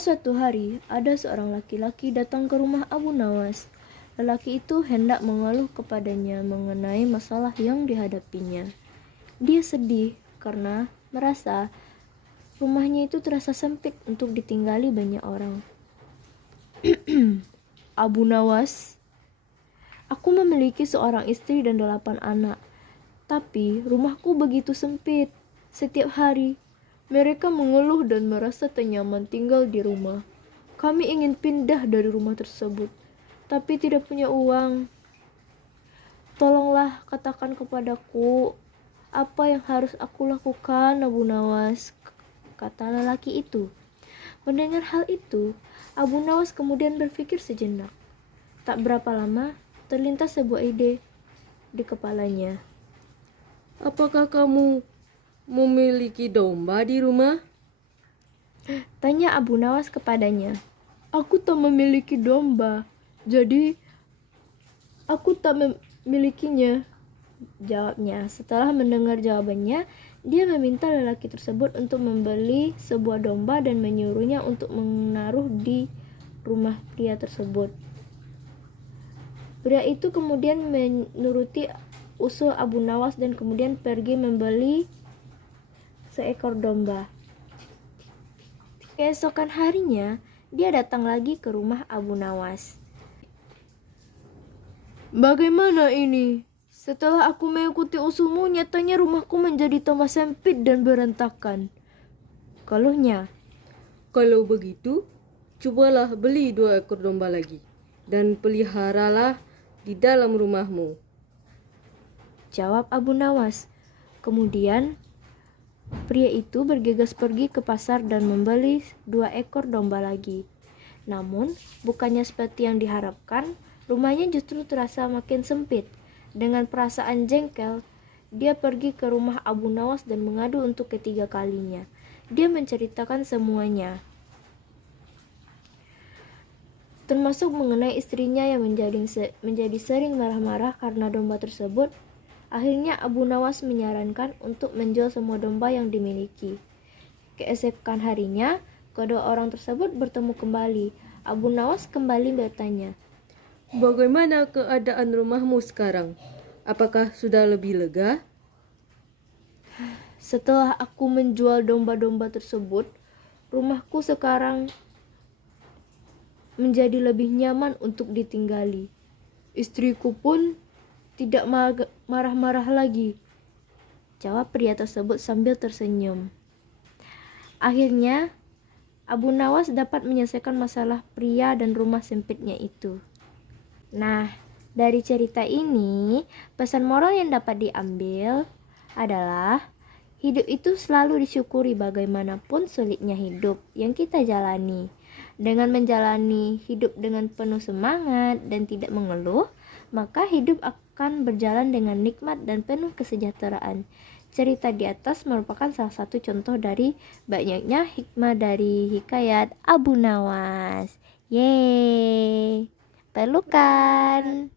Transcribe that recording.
suatu hari, ada seorang laki-laki datang ke rumah Abu Nawas. Lelaki itu hendak mengeluh kepadanya mengenai masalah yang dihadapinya. Dia sedih karena merasa rumahnya itu terasa sempit untuk ditinggali banyak orang. Abu Nawas, aku memiliki seorang istri dan 8 anak, tapi rumahku begitu sempit. Setiap hari, mereka mengeluh dan merasa tak nyaman tinggal di rumah. Kami ingin pindah dari rumah tersebut, tapi tidak punya uang. Tolonglah katakan kepadaku, apa yang harus aku lakukan, Abu Nawas, kata lelaki itu. Mendengar hal itu, Abu Nawas kemudian berpikir sejenak. Tak berapa lama, terlintas sebuah ide di kepalanya. Apakah kamu memiliki domba di rumah? Tanya Abu Nawas kepadanya. Aku tak memiliki domba, jadi aku tak memilikinya, jawabnya. Setelah mendengar jawabannya, dia meminta lelaki tersebut untuk membeli sebuah domba dan menyuruhnya untuk menaruh di rumah pria tersebut. Pria itu kemudian menuruti usul Abu Nawas dan kemudian pergi membeli seekor domba. Keesokan harinya, dia datang lagi ke rumah Abu Nawas. Bagaimana ini? Setelah aku mengikuti usulmu, nyatanya rumahku menjadi tambah sempit dan berantakan, keluhnya. Kalau begitu, cobalah beli 2 ekor domba lagi dan peliharalah di dalam rumahmu, jawab Abu Nawas. Kemudian, pria itu bergegas pergi ke pasar dan membeli 2 ekor domba lagi. Namun, bukannya seperti yang diharapkan, rumahnya justru terasa makin sempit. Dengan perasaan jengkel, dia pergi ke rumah Abu Nawas dan mengadu untuk ketiga kalinya. Dia menceritakan semuanya, termasuk mengenai istrinya yang menjadi sering marah-marah karena domba tersebut. Akhirnya Abu Nawas menyarankan untuk menjual semua domba yang dimiliki. Keesokan harinya, kedua orang tersebut bertemu kembali. Abu Nawas kembali bertanya, bagaimana keadaan rumahmu sekarang? Apakah sudah lebih lega? setelah aku menjual domba-domba tersebut, rumahku sekarang menjadi lebih nyaman untuk ditinggali. Istriku pun tidak marah-marah lagi, jawab pria tersebut sambil tersenyum. Akhirnya, Abu Nawas dapat menyelesaikan masalah pria dan rumah sempitnya itu. Nah, dari cerita ini, pesan moral yang dapat diambil adalah hidup itu selalu disyukuri bagaimanapun sulitnya hidup yang kita jalani. Dengan menjalani hidup dengan penuh semangat dan tidak mengeluh, maka hidup akan berjalan dengan nikmat dan penuh kesejahteraan. Cerita di atas merupakan salah satu contoh dari banyaknya hikmah dari hikayat Abu Nawas. Yeay, pelukan.